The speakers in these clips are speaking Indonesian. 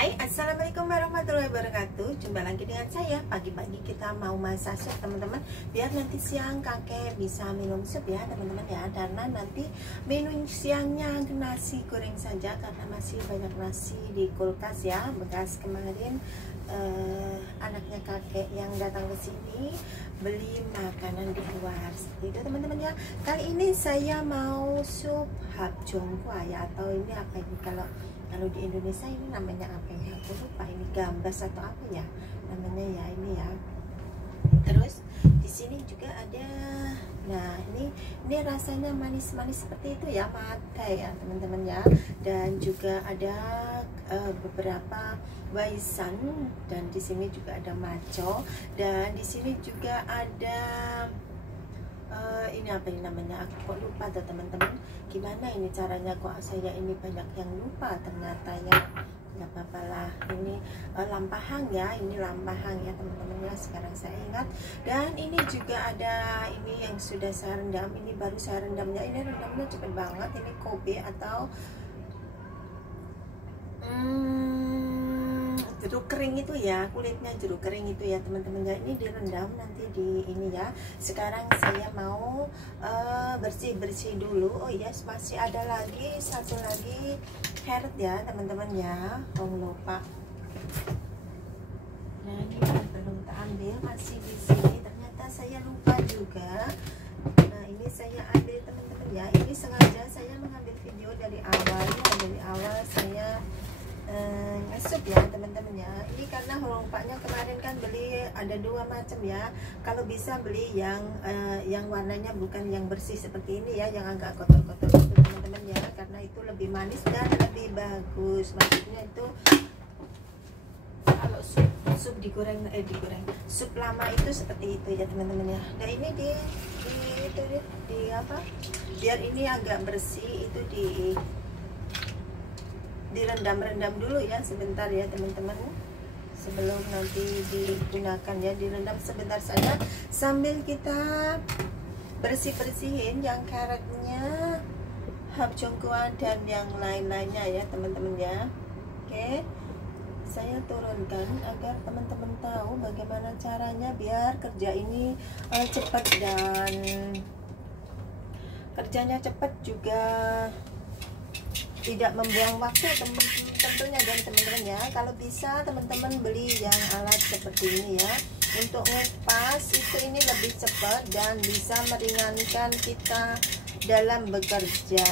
Hai, assalamualaikum warahmatullahi wabarakatuh. Jumpa lagi dengan saya. Pagi-pagi kita mau masak sup, teman-teman. Biar nanti siang kakek bisa minum sup ya, teman-teman ya. Karena nanti minum siangnya nasi goreng saja, karena masih banyak nasi di kulkas ya. Bekas kemarin anaknya kakek yang datang ke sini beli makanan di luar. Itu teman-teman ya. Kali ini saya mau sup hapjeongkwa ya, atau ini apa ini kalau di Indonesia ini namanya apa ya? Aku lupa, ini gambas atau apa ya namanya ya, ini ya. Terus di sini juga ada, nah ini rasanya manis-manis seperti itu ya, mata ya teman-teman ya. Dan juga ada beberapa waisan, dan di sini juga ada maco, dan di sini juga ada ini apa ini namanya, aku kok lupa tuh teman-teman. Gimana ini caranya, kok saya ini banyak yang lupa ternyata ya. Nggak apa-apa lah, ini lampahang ya, ini lampahang ya teman-teman ya, sekarang saya ingat. Dan ini juga ada ini yang sudah saya rendam, ini baru saya rendamnya, ini rendamnya cepet banget. Ini Kobe atau jeruk kering itu ya, kulitnya jeruk kering itu ya teman-teman ya. Ini direndam nanti di ini ya. Sekarang saya mau bersih-bersih dulu. Oh yes, masih ada lagi satu lagi carrot ya teman-teman ya, lupa. Nah ini belum tak ambil, masih di sini, ternyata saya lupa juga. Nah ini saya ambil teman-teman ya. Ini sengaja saya mengambil video dari awal ya, dari awal saya ngesup ya teman-teman ya. Ini karena holompaknya kemarin kan beli ada dua macam ya. Kalau bisa beli yang warnanya bukan yang bersih seperti ini ya, yang agak kotor-kotor itu teman-teman ya, karena itu lebih manis dan lebih bagus. Maksudnya itu kalau sup digoreng sup lama itu seperti itu ya teman-teman ya. Nah ini di apa, biar ini agak bersih itu direndam dulu ya sebentar ya teman-teman, sebelum nanti digunakan ya. Direndam sebentar saja sambil kita bersih-bersihin yang carrotnya, hapjeongkwa dan yang lain-lainnya ya teman-teman ya. Oke, saya turunkan agar teman-teman tahu bagaimana caranya biar kerja ini cepat, dan kerjanya cepat juga tidak membuang waktu tentunya dan teman-teman ya. Kalau bisa teman-teman beli yang alat seperti ini ya, untuk ngupas itu ini lebih cepat dan bisa meringankan kita dalam bekerja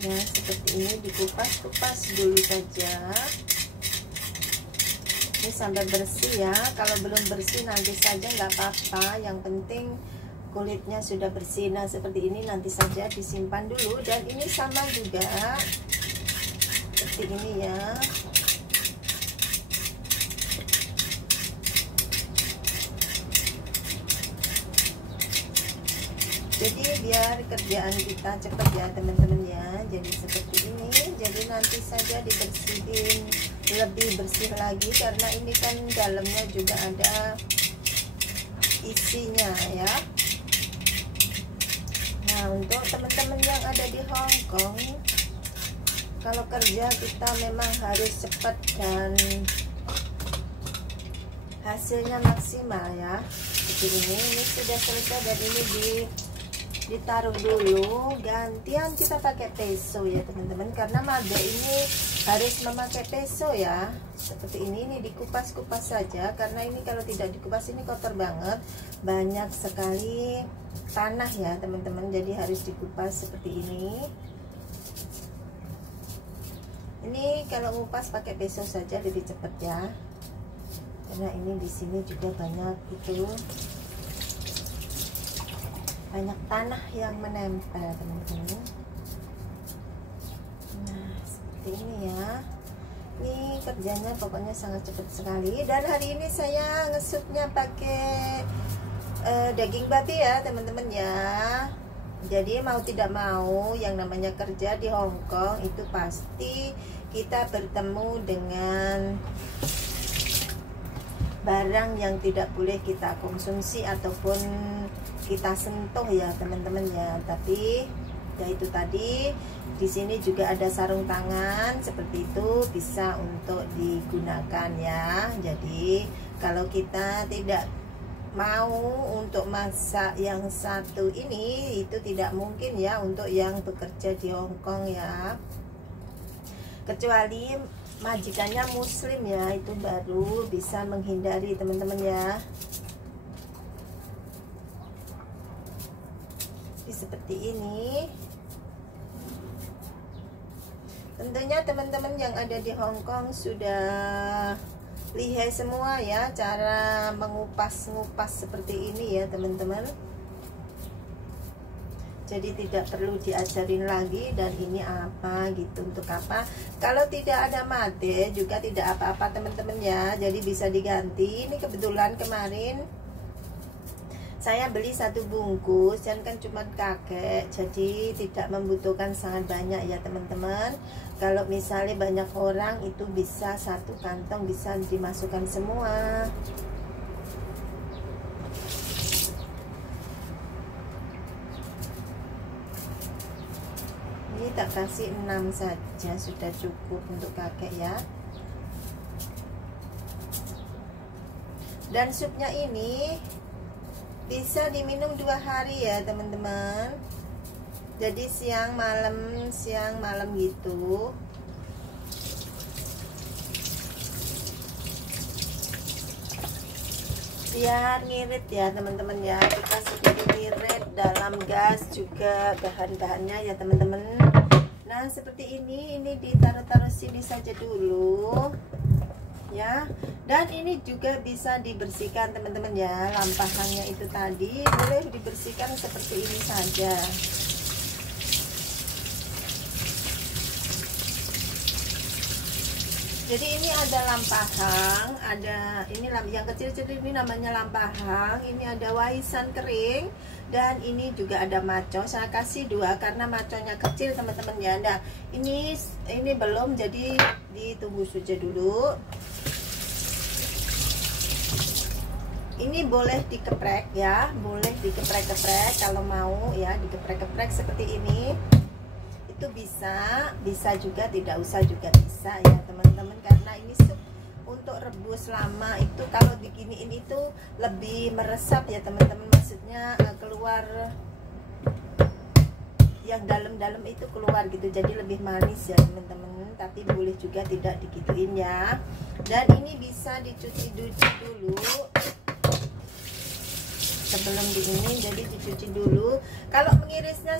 ya. Seperti ini dikupas dulu saja ini sampai bersih ya. Kalau belum bersih nanti saja nggak apa-apa, yang penting kulitnya sudah bersih. Nah seperti ini nanti saja disimpan dulu. Dan ini sama juga seperti ini ya. Jadi biar kerjaan kita cepat ya teman-teman ya. Jadi seperti ini, jadi nanti saja dibersihin lebih bersih lagi, karena ini kan dalamnya juga ada isinya ya. Nah untuk teman-teman yang ada di Hong Kong, kalau kerja kita memang harus cepat dan hasilnya maksimal ya. Seperti ini sudah selesai dan ini ditaruh dulu. Gantian kita pakai peso ya teman-teman, karena made ini harus memakai peso ya. Seperti ini dikupas-kupas saja, karena ini kalau tidak dikupas ini kotor banget, banyak sekali tanah ya teman-teman, jadi harus dikupas seperti ini. Ini kalau ngupas pakai peso saja lebih cepat ya, karena ini di sini juga banyak tanah yang menempel teman-teman. Nah seperti ini ya. Ini kerjanya pokoknya sangat cepat sekali. Dan hari ini saya ngesupnya pakai daging babi ya teman-teman ya. Jadi mau tidak mau yang namanya kerja di Hong Kong itu pasti kita bertemu dengan barang yang tidak boleh kita konsumsi ataupun kita sentuh ya teman-teman ya. Tapi yaitu tadi di sini juga ada sarung tangan seperti itu, bisa untuk digunakan ya. Jadi kalau kita tidak mau untuk masak yang satu ini, itu tidak mungkin ya untuk yang bekerja di Hong Kong ya, kecuali majikannya muslim ya, itu baru bisa menghindari teman-teman ya. Seperti ini. Tentunya teman-teman yang ada di Hong Kong sudah lihai semua ya cara mengupas-ngupas seperti ini ya teman-teman. Jadi tidak perlu diajarin lagi, dan ini apa gitu, untuk apa. Kalau tidak ada mate juga tidak apa-apa teman-teman ya, jadi bisa diganti. Ini kebetulan kemarin saya beli satu bungkus dan kan cuma kakek, jadi tidak membutuhkan sangat banyak ya teman-teman. Kalau misalnya banyak orang itu bisa satu kantong bisa dimasukkan semua. Ini tak kasih 6 saja sudah cukup untuk kakek ya. Dan supnya ini bisa diminum 2 hari ya teman-teman. Jadi siang malam gitu. Biar ngirit ya teman-teman ya, kita sedikit ngirit dalam gas juga bahan-bahannya ya teman-teman. Nah seperti ini ditaruh-taruh sini saja dulu ya. Dan ini juga bisa dibersihkan teman-teman ya, lampahannya itu tadi boleh dibersihkan seperti ini saja. Jadi ini ada lampahang, ada ini yang kecil-kecil ini namanya lampahang, ini ada waisan kering, dan ini juga ada maco. Saya kasih 2 karena maconya kecil teman-teman ya. Nah ini belum, jadi ditunggu saja dulu. Ini boleh dikeprek ya, boleh dikeprek-keprek kalau mau ya, dikeprek-keprek seperti ini. Itu bisa juga, tidak usah juga bisa ya teman-teman, karena ini sup untuk rebus lama itu kalau diginiin itu lebih meresap ya teman-teman, maksudnya keluar yang dalam-dalam itu keluar gitu, jadi lebih manis ya teman-teman. Tapi boleh juga tidak digituin ya. Dan ini bisa dicuci dulu sebelum ini, jadi dicuci dulu. Kalau mengirisnya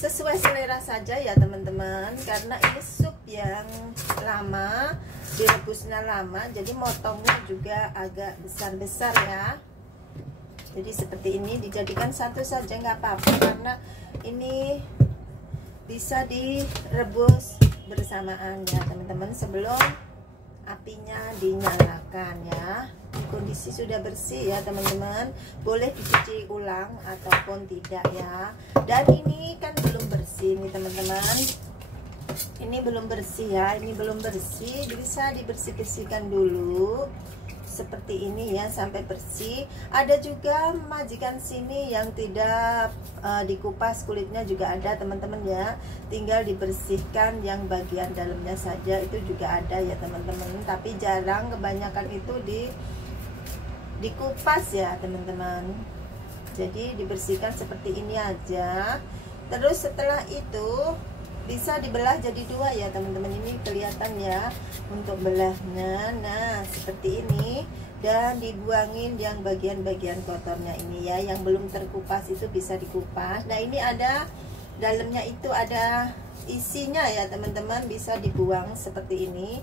sesuai selera saja ya teman-teman, karena ini sup yang lama, direbusnya lama, jadi motongnya juga agak besar-besar ya. Jadi seperti ini dijadikan satu saja nggak apa-apa, karena ini bisa direbus bersamaan ya teman-teman sebelum apinya dinyalakan ya. Kondisi sudah bersih ya teman-teman, boleh dicuci ulang ataupun tidak ya. Dan ini kan belum bersih nih teman-teman, ini belum bersih ya, ini belum bersih, bisa dibersih-bersihkan dulu seperti ini ya sampai bersih. Ada juga majikan sini yang tidak dikupas kulitnya juga ada teman-teman ya, tinggal dibersihkan yang bagian dalamnya saja, itu juga ada ya teman-teman. Tapi jarang, kebanyakan itu dikupas ya teman-teman. Jadi dibersihkan seperti ini aja. Terus setelah itu bisa dibelah jadi 2 ya teman-teman. Ini kelihatan ya untuk belahnya. Nah seperti ini, dan dibuangin yang bagian-bagian kotornya ini ya, yang belum terkupas itu bisa dikupas. Nah ini ada dalamnya itu ada isinya ya teman-teman, bisa dibuang seperti ini.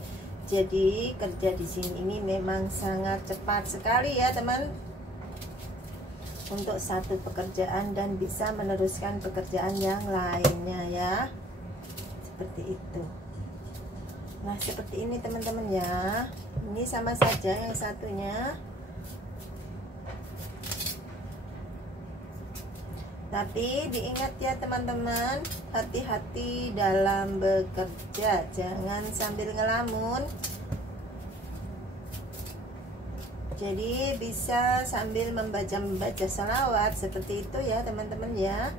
Jadi kerja di sini ini memang sangat cepat sekali ya teman, untuk satu pekerjaan, dan bisa meneruskan pekerjaan yang lainnya ya, seperti itu. Nah seperti ini teman-teman ya, ini sama saja yang satunya. Tapi diingat ya teman-teman, hati-hati dalam bekerja, jangan sambil ngelamun. Jadi bisa sambil membaca salawat seperti itu ya teman-teman ya.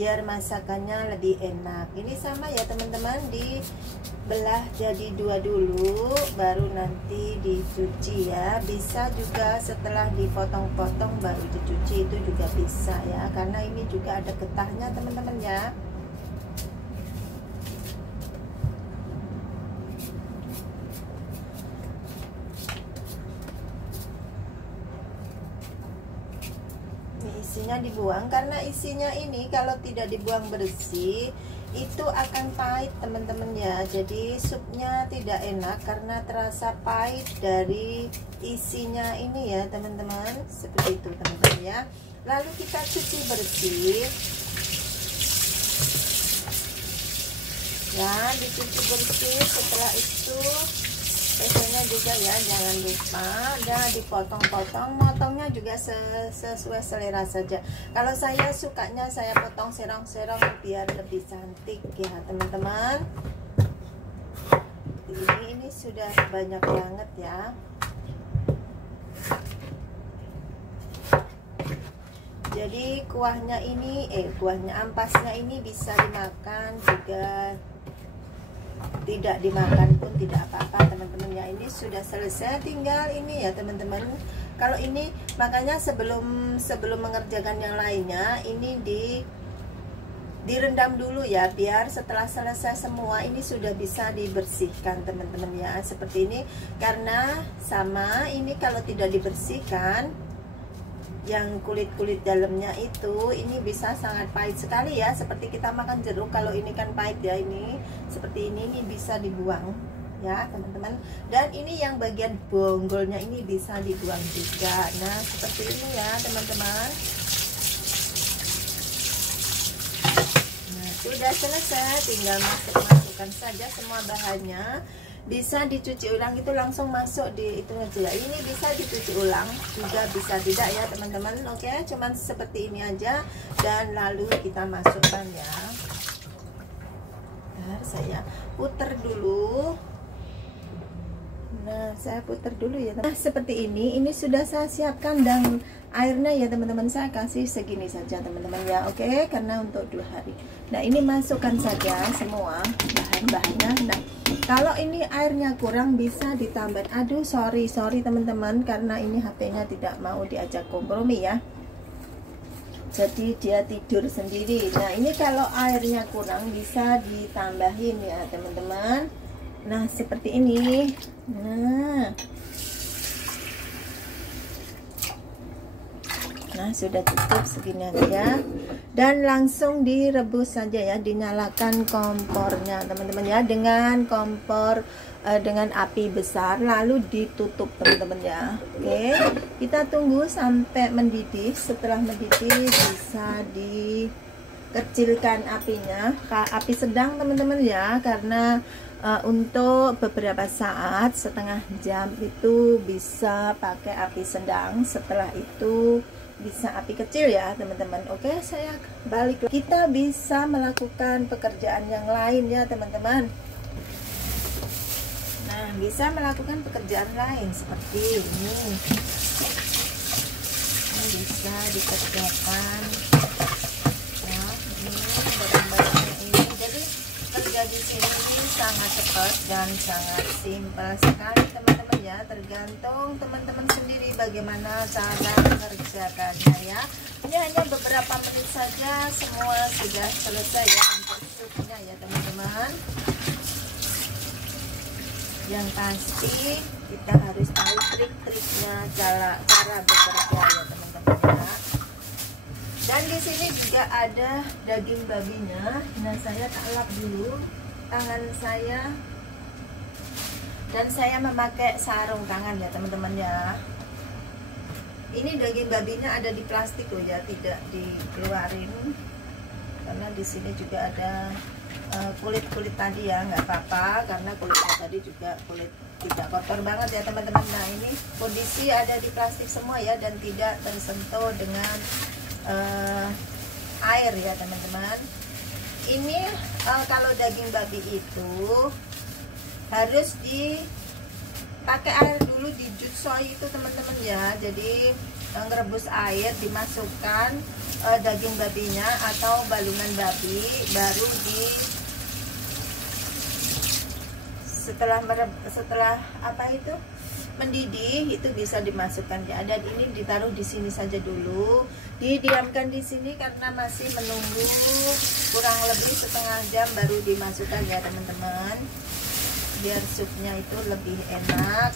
biar masakannya lebih enak. Ini sama ya teman-teman, dibelah jadi dua dulu baru nanti dicuci ya. Bisa juga setelah dipotong-potong baru dicuci, itu juga bisa ya, karena ini juga ada getahnya teman-teman ya. Isinya dibuang, karena isinya ini kalau tidak dibuang bersih itu akan pahit teman-teman ya. Jadi supnya tidak enak karena terasa pahit dari isinya ini ya teman-teman, seperti itu teman-teman ya. Lalu kita cuci bersih ya, dicuci bersih. Setelah itu biasanya juga ya, jangan lupa dan dipotong-potong, motongnya juga sesuai selera saja. Kalau saya sukanya saya potong serong-serong biar lebih cantik ya teman-teman. Ini sudah banyak banget ya. Jadi kuahnya ini kuahnya ampasnya ini bisa dimakan juga, tidak dimakan pun tidak apa-apa teman-teman ya. Ini sudah selesai, tinggal ini ya teman-teman. Kalau ini makanya sebelum mengerjakan yang lainnya ini direndam dulu ya, biar setelah selesai semua ini sudah bisa dibersihkan teman-teman ya, seperti ini. Karena sama ini kalau tidak dibersihkan, yang kulit-kulit dalamnya itu ini bisa sangat pahit sekali ya, seperti kita makan jeruk. Kalau ini kan pahit ya, ini seperti ini bisa dibuang ya teman-teman. Dan ini yang bagian bonggolnya ini bisa dibuang juga. Nah seperti ini ya teman-teman. Nah sudah selesai, tinggal masukkan saja semua bahannya. Bisa dicuci ulang, itu langsung masuk di itu aja ya. Ini bisa dicuci ulang juga, bisa tidak ya teman-teman. Oke, cuman seperti ini aja, dan lalu kita masukkan ya. Bentar, saya puter dulu. Nah saya puter dulu ya. Nah seperti ini sudah saya siapkan, dan airnya ya teman-teman saya kasih segini saja teman-teman ya. Oke, karena untuk 2 hari. Nah ini masukkan saja semua bahan-bahannya. Nah kalau ini airnya kurang bisa ditambah. Aduh sorry teman-teman, karena ini HP-nya tidak mau diajak kompromi ya, jadi dia tidur sendiri. Nah ini kalau airnya kurang bisa ditambahin ya teman-teman. Nah seperti ini. Nah sudah cukup segini aja, dan langsung direbus saja ya. Dinyalakan kompornya teman-teman ya, dengan kompor dengan api besar, lalu ditutup teman-teman ya. Oke, kita tunggu sampai mendidih. Setelah mendidih bisa dikecilkan apinya ke api sedang teman-teman ya, karena untuk beberapa saat, setengah jam itu bisa pakai api sedang. Setelah itu bisa api kecil ya teman-teman. Oke, saya balik. Kita bisa melakukan pekerjaan yang lain ya teman-teman. Nah bisa melakukan pekerjaan lain seperti ini. Ini bisa dikerjakan ya, ini barang-barangnya ini. Jadi kerja di sini sangat cepat dan sangat simpel sekali teman-teman ya. Tergantung teman-teman sendiri bagaimana cara mengerjakannya ya. Ini hanya beberapa menit saja semua sudah selesai ya untuk supnya ya teman-teman. Yang pasti kita harus tahu trik-triknya, cara bekerja ya teman-teman ya. Dan di sini juga ada daging babinya. Nah saya tak lap dulu tangan saya, dan saya memakai sarung tangan ya teman-teman ya. Ini daging babinya ada di plastik loh ya, tidak dikeluarin, karena di sini juga ada kulit-kulit tadi ya. Nggak apa-apa, karena kulitnya tadi juga kulit tidak kotor banget ya teman-teman. Nah ini kondisi ada di plastik semua ya, dan tidak tersentuh dengan air ya teman-teman. Ini kalau daging babi itu harus dipakai air dulu, di jus soy itu teman-teman ya. Jadi ngerebus air, dimasukkan daging babinya atau balungan babi, baru setelah apa itu mendidih itu bisa dimasukkan ya. Dan ini ditaruh di sini saja dulu, didiamkan di sini karena masih menunggu kurang lebih setengah jam baru dimasukkan ya teman-teman, biar supnya itu lebih enak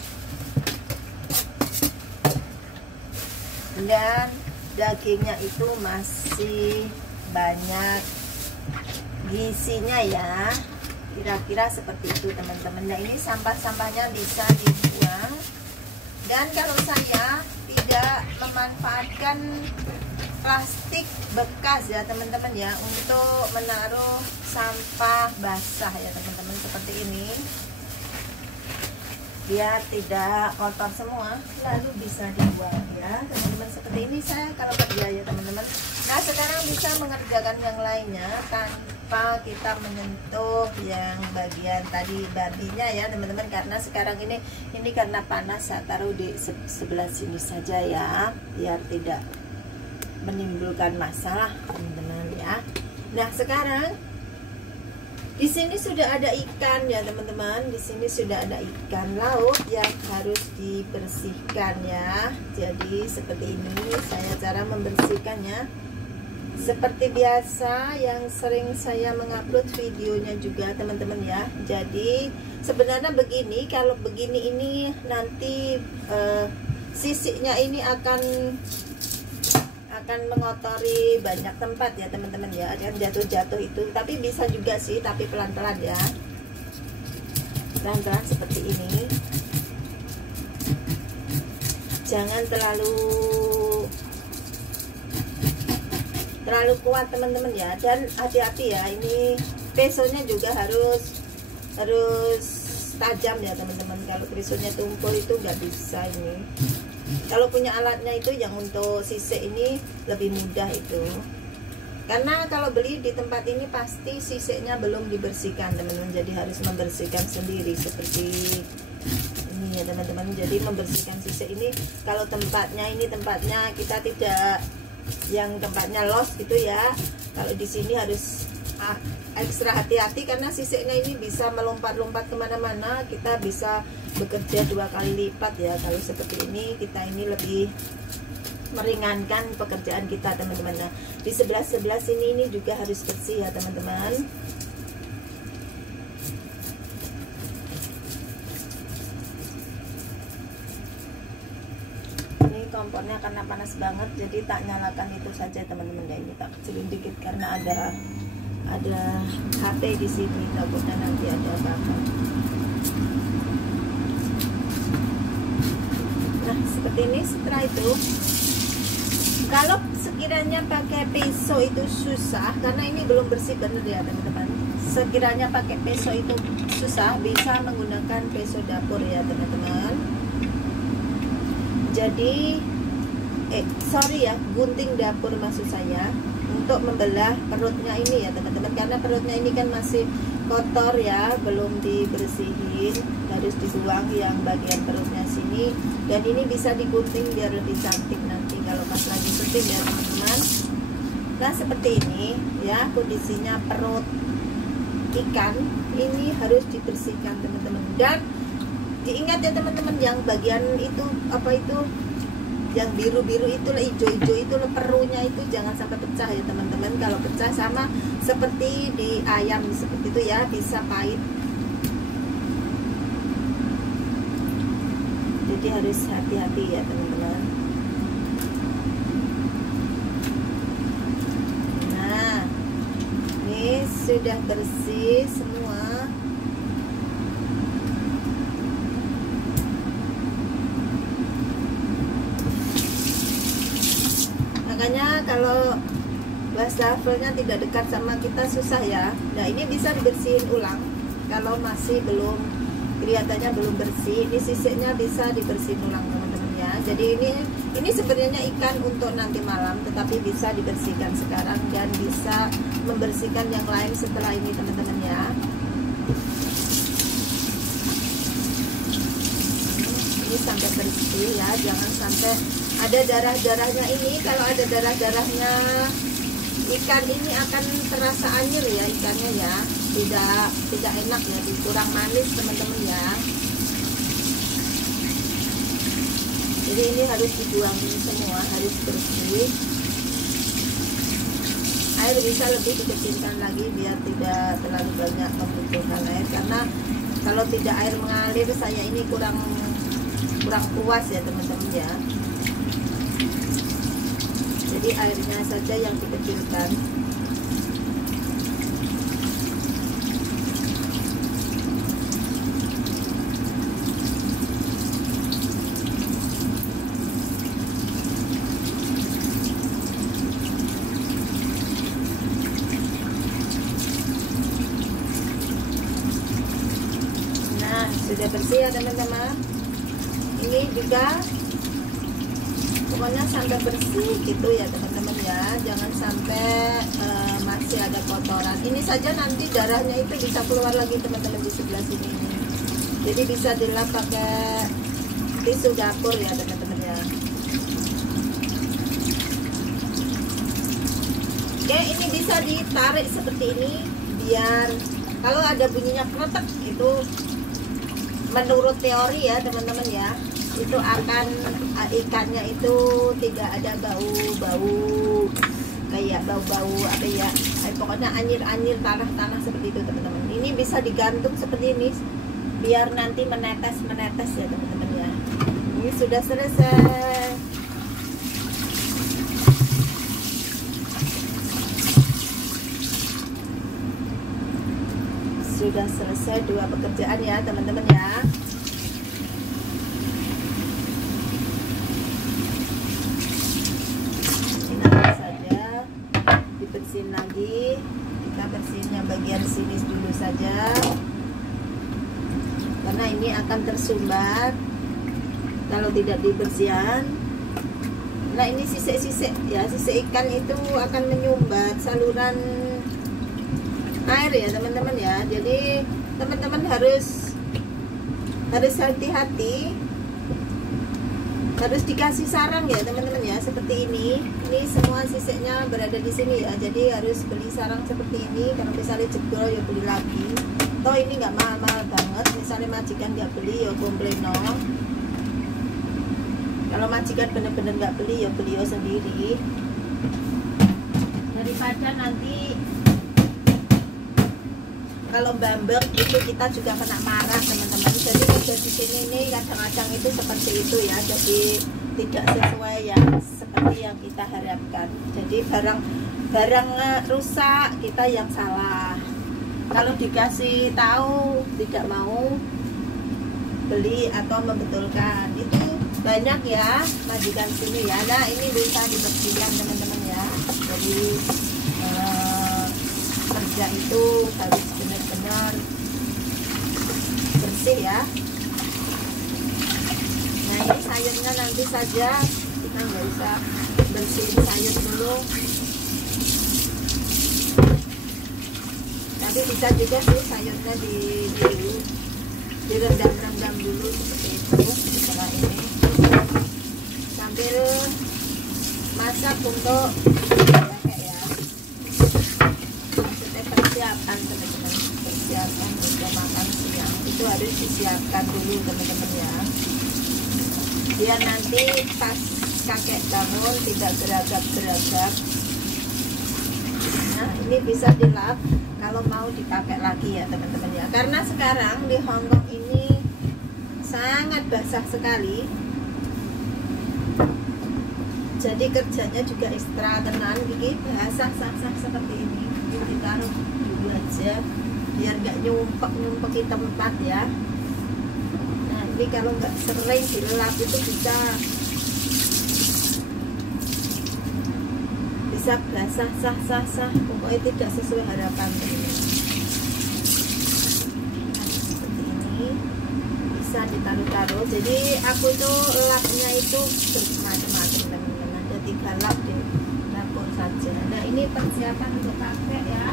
dan dagingnya itu masih banyak gizinya ya, kira-kira seperti itu teman-teman. Nah ini sampah-sampahnya bisa dibuang, dan kalau saya tidak memanfaatkan plastik bekas ya teman-teman ya untuk menaruh sampah basah ya teman-teman, seperti ini biar tidak kotor semua lalu bisa dibuang ya teman-teman. Seperti ini saya kalau kerja ya teman-teman. Nah sekarang bisa mengerjakan yang lainnya tanpa kita menyentuh yang bagian tadi babinya ya teman-teman, karena sekarang ini karena panas saya taruh di sebelah sini saja ya, biar tidak menimbulkan masalah teman-teman ya. Nah sekarang di sini sudah ada ikan ya teman-teman. Di sini sudah ada ikan laut yang harus dibersihkan ya. Jadi seperti ini saya cara membersihkannya. Seperti biasa yang sering saya mengupload videonya juga teman-teman ya. Jadi sebenarnya begini, kalau begini ini nanti sisiknya ini akan mengotori banyak tempat ya teman-teman ya, akan jatuh-jatuh itu. Tapi bisa juga sih, tapi pelan-pelan ya, pelan-pelan seperti ini, jangan terlalu kuat teman-teman ya. Dan hati-hati ya, ini pesonya juga harus tajam ya teman-teman. Kalau pesonya tumpul itu nggak bisa ini. Kalau punya alatnya itu yang untuk sisik ini lebih mudah itu, karena kalau beli di tempat ini pasti sisiknya belum dibersihkan teman-teman, jadi harus membersihkan sendiri seperti ini ya teman-teman. Jadi membersihkan sisik ini, kalau tempatnya kita tidak yang tempatnya los gitu ya, kalau di sini harus ekstra hati-hati karena sisiknya ini bisa melompat-lompat kemana-mana, kita bisa bekerja 2 kali lipat ya. Kalau seperti ini kita ini lebih meringankan pekerjaan kita teman-teman. Nah di sebelah sini ini juga harus bersih ya teman-teman. Ini kompornya karena panas banget jadi tak nyalakan itu saja teman-teman ya. Ini tak kecilin dikit karena ada HP di sini, takutnya nanti ada apa-apa. Nah seperti ini. Setelah itu kalau sekiranya pakai peso itu susah, karena ini belum bersih bener ya teman-teman. Sekiranya pakai peso itu susah, bisa menggunakan peso dapur ya teman-teman. Jadi gunting dapur maksud saya, untuk membelah perutnya ini ya teman-teman, karena perutnya ini kan masih kotor ya, belum dibersihin, harus dibuang yang bagian perutnya sini. Dan ini bisa digunting biar lebih cantik nanti kalau pas lagi syuting ya teman-teman. Nah seperti ini ya kondisinya perut ikan ini harus dibersihkan teman-teman. Dan diingat ya teman-teman, yang bagian itu apa itu yang biru-biru itu, hijau-hijau itu, perunya itu jangan sampai pecah ya teman-teman. Kalau pecah sama seperti di ayam seperti itu ya, bisa pahit. Jadi harus hati-hati ya teman-teman. Nah ini sudah bersih semua. Makanya kalau wastafelnya tidak dekat sama kita susah ya. Nah ini bisa dibersihin ulang kalau masih belum, kelihatannya belum bersih. Ini sisiknya bisa dibersihin ulang teman-teman ya. Jadi ini sebenarnya ikan untuk nanti malam, tetapi bisa dibersihkan sekarang dan bisa membersihkan yang lain setelah ini teman-teman ya. Ini sampai bersih ya, jangan sampai ada darah-darahnya ini. Kalau ada darah-darahnya ikan ini akan terasa anyir ya ikannya ya, tidak enak ya, kurang manis teman-teman ya. Jadi ini harus dibuang semua, harus bersih. Air bisa lebih dikecilkan lagi biar tidak terlalu banyak membutuhkan air, karena kalau tidak air mengalir saya ini kurang puas ya teman-teman ya. Jadi airnya saja yang dikecilkan. Nah, sudah bersih ya teman-teman. Ini juga pokoknya sampai bersih gitu ya teman-teman ya, jangan sampai masih ada kotoran. Ini saja nanti darahnya itu bisa keluar lagi teman-teman di sebelah sini. Jadi bisa dilap pakai tisu dapur ya teman-teman ya. Oke, ini bisa ditarik seperti ini biar kalau ada bunyinya kretek itu menurut teori ya teman-teman ya, itu akan ikannya itu tidak ada bau-bau kayak bau-bau apa ya, pokoknya anyir-anyir tanah-tanah seperti itu teman-teman. Ini bisa digantung seperti ini biar nanti menetes ya teman-teman ya. Ini sudah selesai. Sudah selesai dua pekerjaan ya teman-teman ya. Bersihin lagi, kita bersihin yang bagian sini dulu saja karena ini akan tersumbat kalau tidak dibersihkan. Nah ini sisik-sisik ya, sisik ikan itu akan menyumbat saluran air ya teman-teman ya. Jadi teman-teman harus hati-hati, harus dikasih sarang ya teman-teman ya, seperti ini semua sisiknya berada di sini ya. Jadi harus beli sarang seperti ini. Kalau misalnya jebol ya beli lagi. Toh ini nggak mahal-mahal banget. Misalnya majikan nggak beli ya komplain no. Kalau majikan bener-bener nggak beli ya beli sendiri, daripada nanti kalau bambek itu kita juga kena marah teman-teman. Jadi di sini ini kadang-kadang itu seperti itu ya, jadi tidak sesuai yang seperti yang kita harapkan. Jadi barang rusak kita yang salah. Kalau dikasih tahu tidak mau beli atau membetulkan, itu banyak ya majikan sini ya. Nah ini bisa dibersihkan teman-teman ya. Jadi kerja itu harus benar-benar bersih ya. Nah ini sayurnya nanti saja, kita nggak usah bersihin sayur dulu, tapi bisa juga sih sayurnya direndam-rendam dulu seperti itu. Setelah ini sambil masak untuk persiapan teman-teman, persiapan untuk makan siang itu harus disiapkan dulu teman-teman ya, biar nanti pas kakek bangun tidak geragap-geragap. Nah ini bisa dilap kalau mau dipakai lagi ya teman-teman ya, karena sekarang di Hongkong ini sangat basah sekali. Jadi kerjanya juga ekstra tenan, gigi basah sah-sah seperti ini. Ditaruh dulu aja biar nggak nyumpek di tempat ya. Nah ini kalau nggak sering dilap itu bisa basah sah pokoknya tidak sesuai harapan. Nah, seperti ini bisa ditaruh-taruh. Jadi aku itu lapnya itu bermacam-macam teman-teman, ada 3 lap di dapur saja. Nah ini persiapan untuk kakek ya.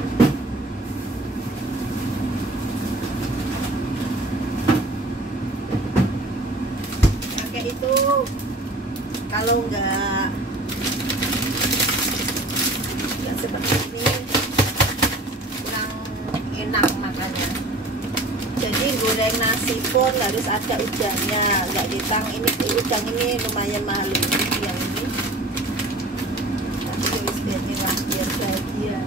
Kakek itu Kalau nggak seperti ini kurang enak makannya. Jadi goreng nasi pun harus ada udangnya, nggak ditang. Ini udang ini lumayan mahal ini yang ini. Tapi harus biar bahagia.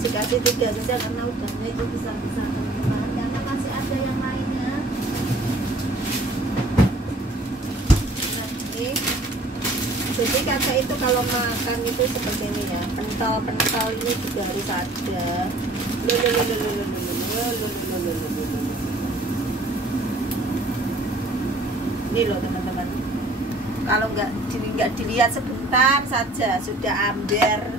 Dikasih 3 saja karena udangnya itu besar-besar teman-teman, karena masih ada yang lainnya. Nah ini, jadi kakak itu kalau makan itu seperti ini ya, pentol ini juga harus ada. Ini loh teman-teman, kalau nggak dilihat sebentar saja sudah amber.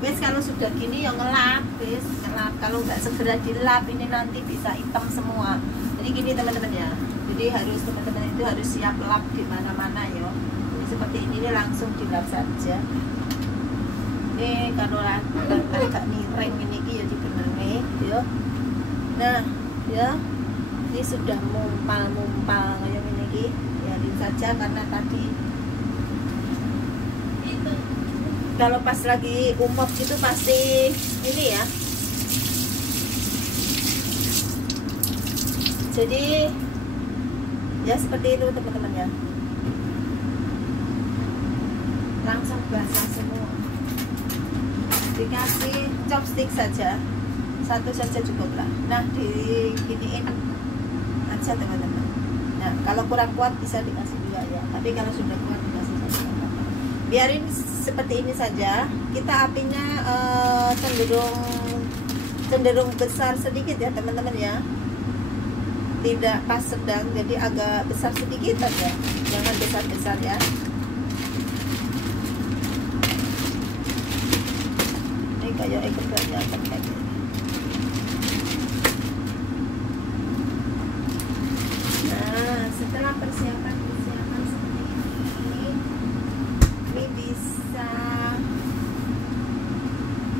Wes kalau sudah gini ya ngelap, wes ngelap. Kalau nggak segera dilap ini nanti bisa hitam semua. Jadi gini teman-teman ya. Jadi harus teman-teman itu harus siap lap di mana-mana ya. Jadi seperti ini langsung dilap saja. Ini kalau agak miring ini ya dibenernya ya. Nah ya, ini sudah mumpal kayak ini. Biarin saja karena tadi kalau pas lagi umop itu pasti ini ya. Jadi ya seperti itu teman-teman ya. Langsung basah semua. Dikasih chopstick saja, satu saja cukup lah. Nah diginiin aja teman-teman. Nah kalau kurang kuat bisa dikasih juga ya. Tapi kalau sudah kuat dikasih saja. Biarin seperti ini saja. Kita apinya cenderung besar sedikit ya teman-teman ya, tidak pas sedang, jadi agak besar sedikit aja, jangan besar-besar ya. Ini kayak ikut belajar kayak gini. Nah setelah persiapan seperti ini bisa.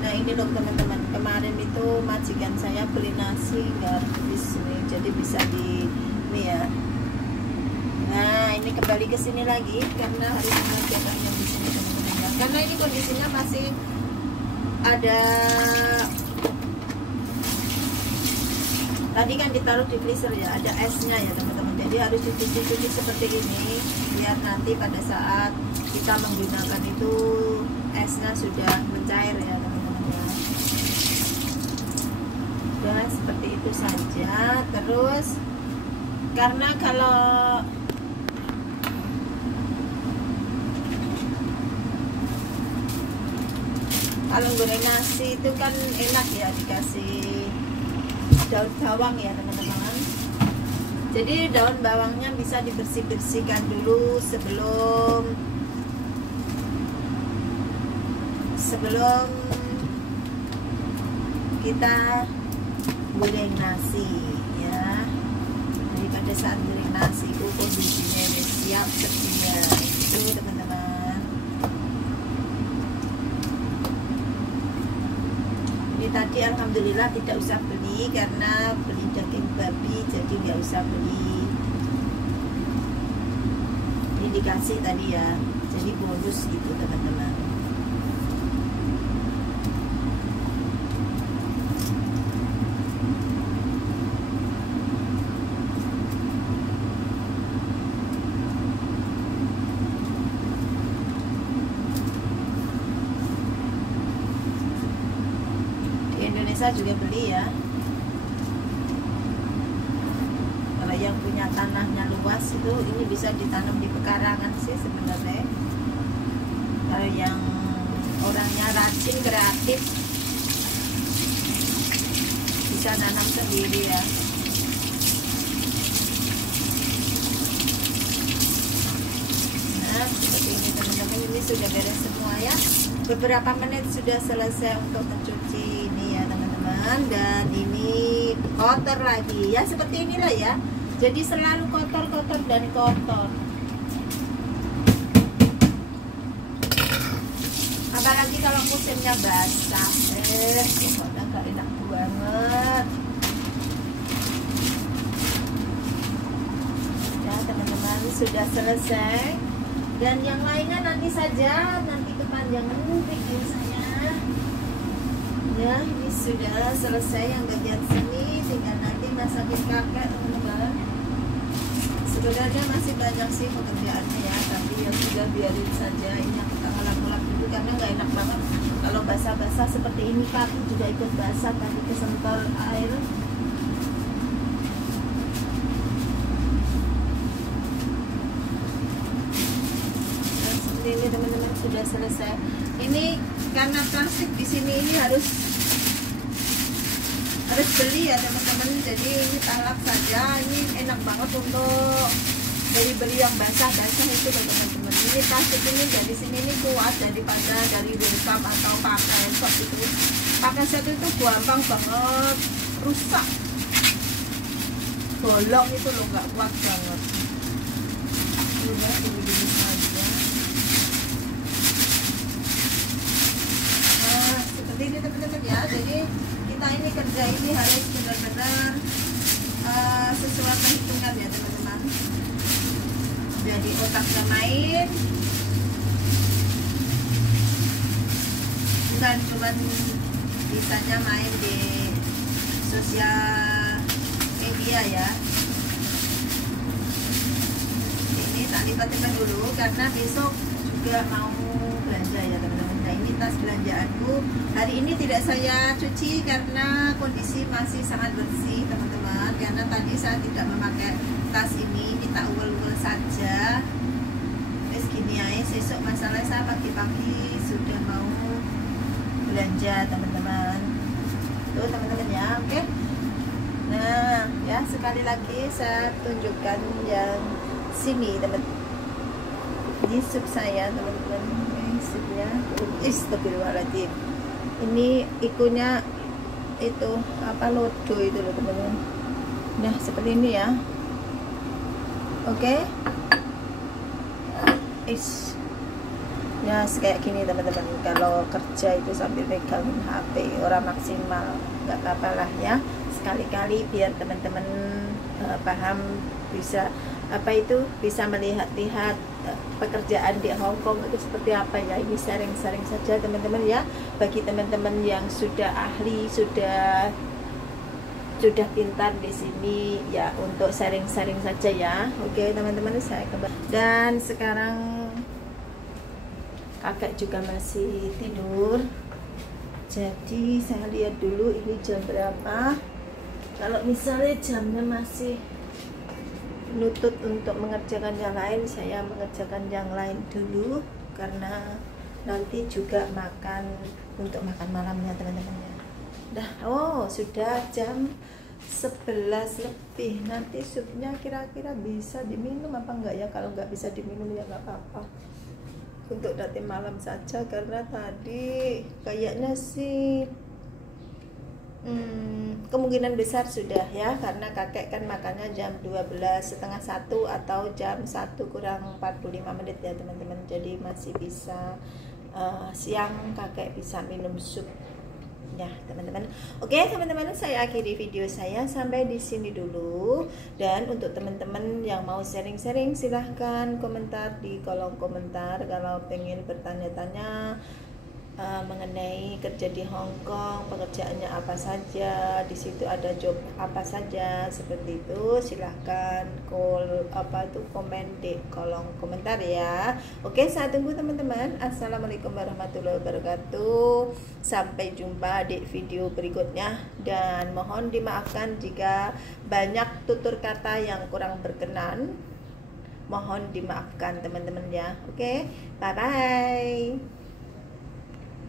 Nah ini loh teman-teman, kemarin itu majikan saya beli nasi nggak habis nih, jadi bisa di ini ya. Nah ini kembali ke sini lagi karena harus mengerjakan yang di sini teman-teman ya. Karena ini kondisinya masih ada, tadi kan ditaruh di freezer ya, ada esnya ya teman-teman. Jadi harus cuci-cuci seperti ini biar nanti pada saat kita menggunakan itu esnya sudah mencair ya teman-teman ya. Dan seperti itu saja. Terus karena kalau goreng nasi itu kan enak ya dikasih daun bawang ya teman-teman. Jadi daun bawangnya bisa dibersih-bersihkan dulu sebelum kita goreng nasi ya. Jadi pada saat goreng nasi itu kondisinya siap sedia itu teman-teman. Ini tadi alhamdulillah tidak usah beli karena beli daging babi, jadi nggak usah beli. Ini dikasih tadi ya, jadi bonus gitu teman-teman. Indonesia juga beli ya. Kalau yang punya tanahnya luas itu ini bisa ditanam di pekarangan sih sebenarnya. Kalau yang orangnya rajin kreatif bisa nanam sendiri ya. Nah seperti ini teman-teman, ini sudah beres semua ya. Beberapa menit sudah selesai untuk mencuci ini ya teman-teman. Dan ini kotor lagi ya, seperti inilah ya. Jadi selalu kotor dan kotor. Apalagi kalau musimnya basah, pokoknya gak enak banget. teman-teman, sudah selesai. Dan yang lainnya nanti saja, nanti kepanjangan video saya. Ya, ini sudah selesai yang bagian sini, tinggal nanti masakin kakek teman-teman. Sebenarnya masih banyak sih pekerjaannya ya, tapi ya sudah biarin saja. Ini yang kita ngelap-ngelap dulu karena nggak enak banget kalau basah-basah seperti ini. Kaki juga ikut basah tadi kesental air. Nah, seperti ini teman-teman, sudah selesai. Ini karena plastik di sini ini harus beli ya teman-teman, jadi ini talak saja. Ini enak banget untuk beli yang basah-basah itu teman-teman. Ini plastik ini dari sini ini kuat daripada dari welcome atau pakai shop itu. Pakai shop itu gampang banget rusak, bolong itu loh, nggak kuat banget. Udah begini saja. Nah, seperti ini teman-teman ya. Jadi kita ini kerja ini harus benar-benar sesuai perhitungan ya teman-teman. Jadi otaknya main, bukan cuma bisanya main di sosial media ya. Ini tak lipat-lipat dulu karena besok juga mau belanja ya teman-teman. Nah, ini tas belanjaanku. Hari ini tidak saya cuci karena kondisi masih sangat bersih teman-teman. Karena tadi saya tidak memakai tas ini tak uwel-uwel saja. Terus gini aja, besok masalah saya pagi-pagi sudah mau belanja teman-teman. Tuh teman-teman ya, oke. Nah ya, sekali lagi saya tunjukkan yang sini teman-teman. Ini sup saya teman-teman. Ini supnya Astagfirullahaladzim. Ini ikunya itu apa, lodo itu loh teman-teman. Nah seperti ini ya. Oke. Ya kayak gini teman-teman. Kalau kerja itu sambil pegang HP orang maksimal, nggak apa-apa lah ya. Sekali-kali biar teman-teman paham, bisa apa itu, bisa melihat-lihat pekerjaan di Hong Kong itu seperti apa ya. Ini sharing-sharing saja teman-teman ya, bagi teman-teman yang sudah ahli, sudah pintar di sini ya, untuk sharing-sharing saja ya. Oke teman-teman, saya kembali. Dan sekarang kakak juga masih tidur, jadi saya lihat dulu ini jam berapa. Kalau misalnya jamnya masih nutut untuk mengerjakan yang lain, saya mengerjakan yang lain dulu karena nanti juga untuk makan malamnya teman-teman ya. Sudah jam 11 lebih. Nanti supnya kira-kira bisa diminum apa enggak ya? Kalau nggak bisa diminum ya nggak apa-apa, untuk nanti malam saja. Karena tadi kayaknya sih kemungkinan besar sudah ya, karena kakek kan makannya jam 12:30 atau jam 1:45 ya teman-teman. Jadi masih bisa siang kakek bisa minum sup ya teman-teman. Oke teman-teman, saya akhiri video saya sampai di sini dulu. Dan untuk teman-teman yang mau sharing-sharing, silahkan komentar di kolom komentar. Kalau pengen bertanya-tanya mengenai kerja di Hong Kong, pekerjaannya apa saja, di situ ada job apa saja, seperti itu, silahkan komen di kolom komentar ya. Oke, saya tunggu teman-teman. Assalamualaikum warahmatullahi wabarakatuh. Sampai jumpa di video berikutnya, dan mohon dimaafkan jika banyak tutur kata yang kurang berkenan. Mohon dimaafkan teman-teman ya. Oke, bye bye.